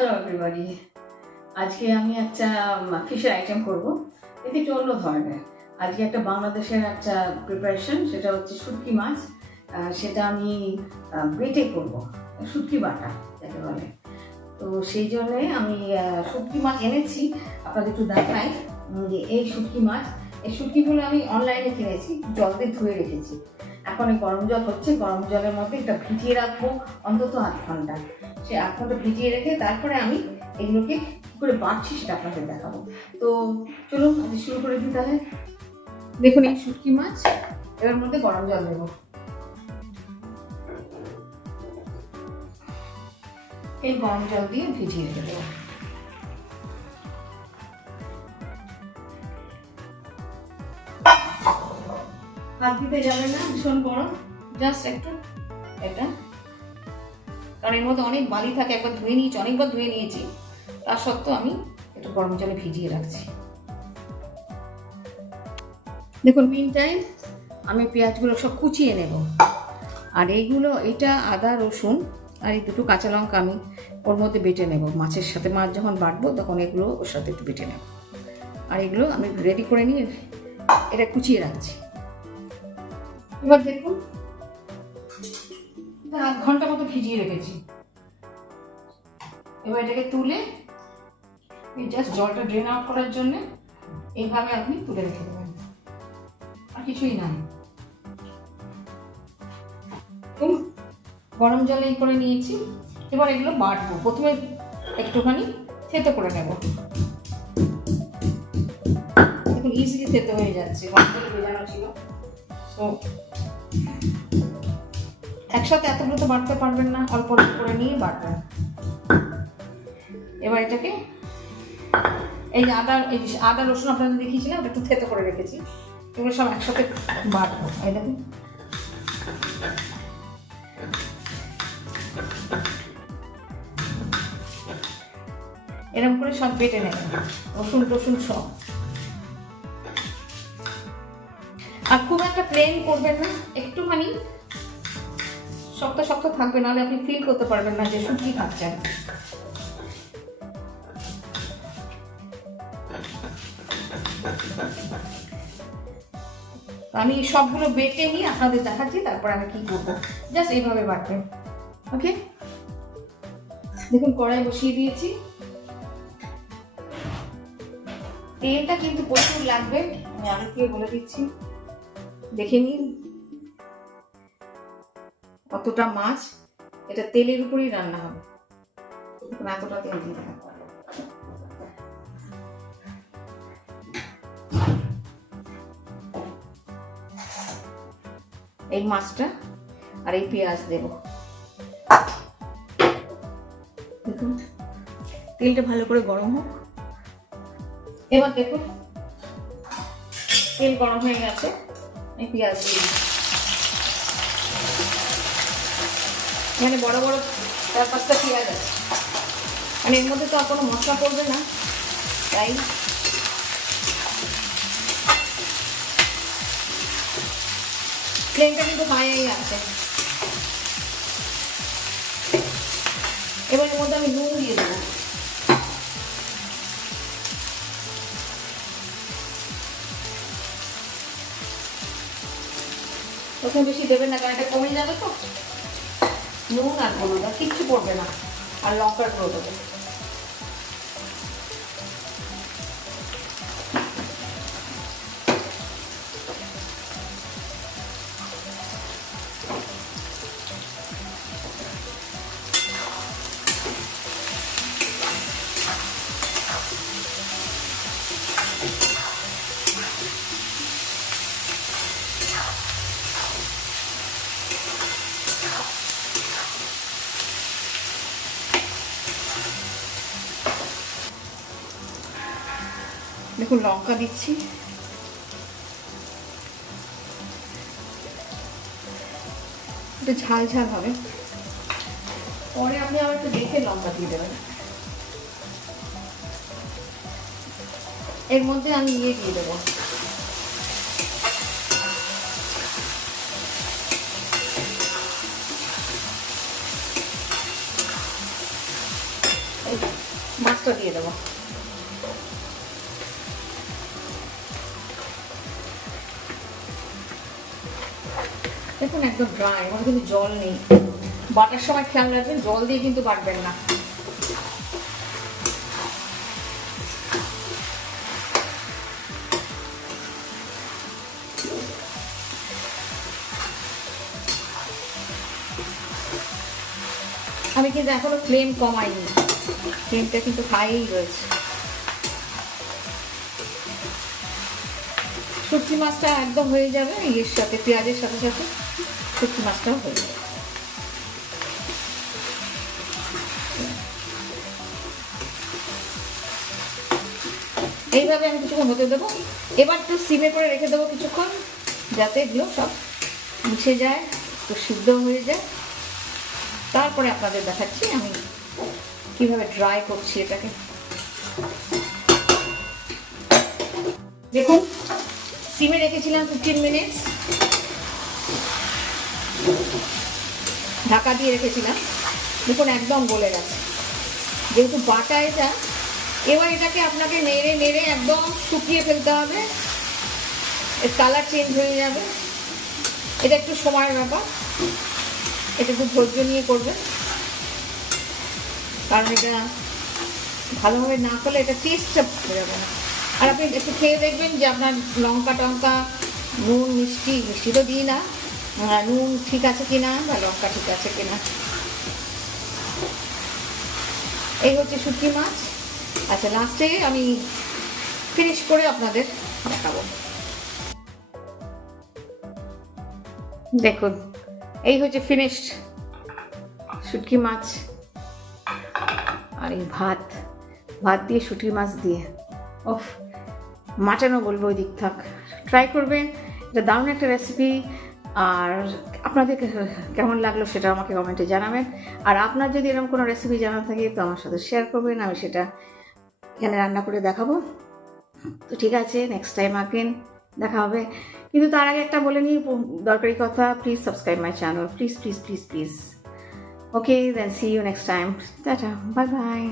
Hello everybody. আজকে আমি একটা ফিশের আইটেম করব। এটি একটু অন্য ধরনের। আজকে একটা বাংলাদেশের একটা প্রিপারেশন, সেটা হচ্ছে শুটকি মাছ। সেটা আমি বেটে করব, শুটকি বাটা যাকে বলে। তো সেই জন্যে আমি শুটকি মাছ এনেছি। আপনাদের একটু দেখাই যে এই শুটকি মাছ, এই শুটকিগুলো আমি অনলাইনে কিনেছি, জল দিয়ে ধুয়ে রেখেছি। এখন এই গরম জল হচ্ছে, গরম জলের মধ্যে এটা ভিজিয়ে রাখবো অন্তত 8 ঘন্টা। সে 8 ঘন্টা ভিজিয়ে রেখে তারপরে আমি এগুলোকে কী করে বাড়ছি সেটা আপনাদের দেখাবো। তো চলুন আজ শুরু করে দিই তাহলে। দেখুন এই শুটকি মাছ, এর মধ্যে গরম জল দেবো। এই গরম জল দিয়ে ভিজিয়ে রেখে দেবো। হাত দিতে যাবে না, ভীষণ গরম, জাস্ট একটু এটা, কারণ এর মধ্যে অনেক বালি থাকে। একবার ধুয়ে নিয়েছি, অনেকবার ধুয়ে নিয়েছি, তা সত্ত্বেও আমি একটু গরম জলে ভিজিয়ে রাখছি। দেখুন মিন টাইম আমি পেঁয়াজগুলো সব কুচিয়ে নেব। আর এইগুলো, এটা আদা রসুন আর এই দুটো কাঁচা লঙ্কা আমি ওর মধ্যে বেটে নেব। মাছের সাথে, মাছ যখন বাটবো তখন এগুলো ওর সাথে একটু বেটে নেব। আর এগুলো আমি রেডি করে নিয়ে এটা কুচিয়ে রাখছি। এবার দেখুন 8 ঘন্টা মতো ভিজিয়ে রেখেছি। এবার এটাকে তুলে এই জাস্ট জলটা ড্রেন আউট করার জন্য এইভাবে আপনি তুলে রেখে দেবেন, আর কিছুই নাই। গরম জলে এই করে নিয়েছি। এবার এগুলো বাটবো। প্রথমে একটুখানি থেতো করে নেব। দেখুন ইজিলি থেতো হয়ে যাচ্ছে, গরম জলে ভেজানো ছিল। তো একসাথে এতগুলো তো বাটতে পারবেন না, অল্প অল্প করে নিয়ে বাটবেন। এবার এটাকে এই যে আদা রসুন আপনাদের দেখিয়েছিলাম, ওটা একটু থেতো করে রেখেছি। এগুলো সব একসাথে বাটবো। এই দেখুন এরকম করে সব বেটে নেবেন, রসুন টসুন সব। আর খুব একটা প্লেন করবেন না, একটুখানি শক্ত শক্ত থাকবে, নাহলে আপনি ফিল করতে পারবেন না যে শুটকি খাচ্ছেন। আমি সবগুলো বেটে নিয়ে আপনাদের দেখাচ্ছি, তারপর আমি কি করবো। জাস্ট এইভাবে বাটবেন। ওকে, দেখুন কড়াই বসিয়ে দিয়েছি। তেলটা কিন্তু প্রচুর লাগবে, আমি আগে থেকে বলে দিচ্ছি। দেখে নিন কতটা মাছ, এটা তেলের উপরেই রান্না হবে, এতটা তেল দিতে হবে। এই মাছটা আর এই পেঁয়াজ দেব। দেখুন তেলটা ভালো করে গরম হোক। এবার দেখুন তেল গরম হয়ে গেছে, এই পেঁয়াজ দিয়ে এখানে বড় বড় 4-5টা পেঁয়াজ আছে। মানে এর মধ্যে তো আর কোনো মশলা পড়বে না, তাই ফ্লেমটা কিন্তু হাইই আছে। এবার এর মধ্যে আমি নুন দিয়ে দেবো। প্রথমে বেশি দেবেন না, কারণ এটা কমে যাবে তো। নুন আর হলুদ আর কিচ্ছু পড়বে না, আর লঙ্কার গুঁড়ো দেবে। দেখুন লঙ্কা দিচ্ছি, একটু ঝাল ঝাল হবে। পরে আপনি আবার একটু দেখে লঙ্কা দিয়ে দেবেন। এর মধ্যে আমি দিয়ে দেবো এই মাছটা দিয়ে দেবো। দেখুন একদম ড্রাই, আমার কিন্তু জল নেই। বাটার সময় খেয়াল রাখবেন, জল দিয়ে কিন্তু বাটবেন না। আমি কিন্তু এখনো ফ্লেম কমাইনি, ফ্লেমটা কিন্তু হাইই রয়েছে। শুটকি মাছটা একদম হয়ে যাবে এর সাথে, পেঁয়াজের সাথে সাথে শুটকি মাছটাও হয়ে যাবে। এইভাবে আমি কিছুক্ষণ হতে দেবো। এবার একটু সিমে করে রেখে দেবো কিছুক্ষণ, যাতে এগুলো সব মিশে যায়, একটু সিদ্ধ হয়ে যায়। তারপরে আপনাদের দেখাচ্ছি আমি কিভাবে ড্রাই করছি এটাকে। দেখুন সিমে রেখেছিলাম 15 মিনিট, ঢাকা দিয়ে রেখেছিলাম। দেখুন একদম গলে গেছে, যেহেতু বাটা এটা। এবার এটাকে আপনাকে নেড়ে নেড়ে একদম শুকিয়ে ফেলতে হবে, এর কালার চেঞ্জ হয়ে যাবে। এটা একটু সময়ের ব্যাপার, এটা একটু ধৈর্য নিয়ে করবে, কারণ এটা ভালোভাবে না করলে এটা টেস্টটা ভালো যাবে না। আর আপনি একটু খেয়ে দেখবেন যে আপনার লঙ্কা টঙ্কা, নুন, মিষ্টি তো দিই না, নুন ঠিক আছে কিনা বা লঙ্কা ঠিক আছে কিনা। এই হচ্ছে শুটকি মাছ। আচ্ছা, লাস্টে আমি ফিনিশ করে আপনাদের দেখাবো। দেখুন এই হচ্ছে ফিনিশড শুটকি মাছ। আর এই ভাত দিয়ে শুটকি মাছ দিয়ে, ওফ মাচানো বলবো, ওই দিক থাক। ট্রাই করবেন, এটা দারুণ একটা রেসিপি। আর আপনাদের কেমন লাগলো সেটা আমাকে কমেন্টে জানাবেন। আর আপনার যদি এরকম কোনো রেসিপি জানা থাকে তো আমার সাথে শেয়ার করবেন, আমি সেটা এখানে রান্না করে দেখাবো। তো ঠিক আছে, নেক্সট টাইম আগেন দেখা হবে। কিন্তু তার আগে একটা বলে নিই দরকারি কথা, please subscribe my channel, please please please please. Okay, then see you next time. Tata, bye by.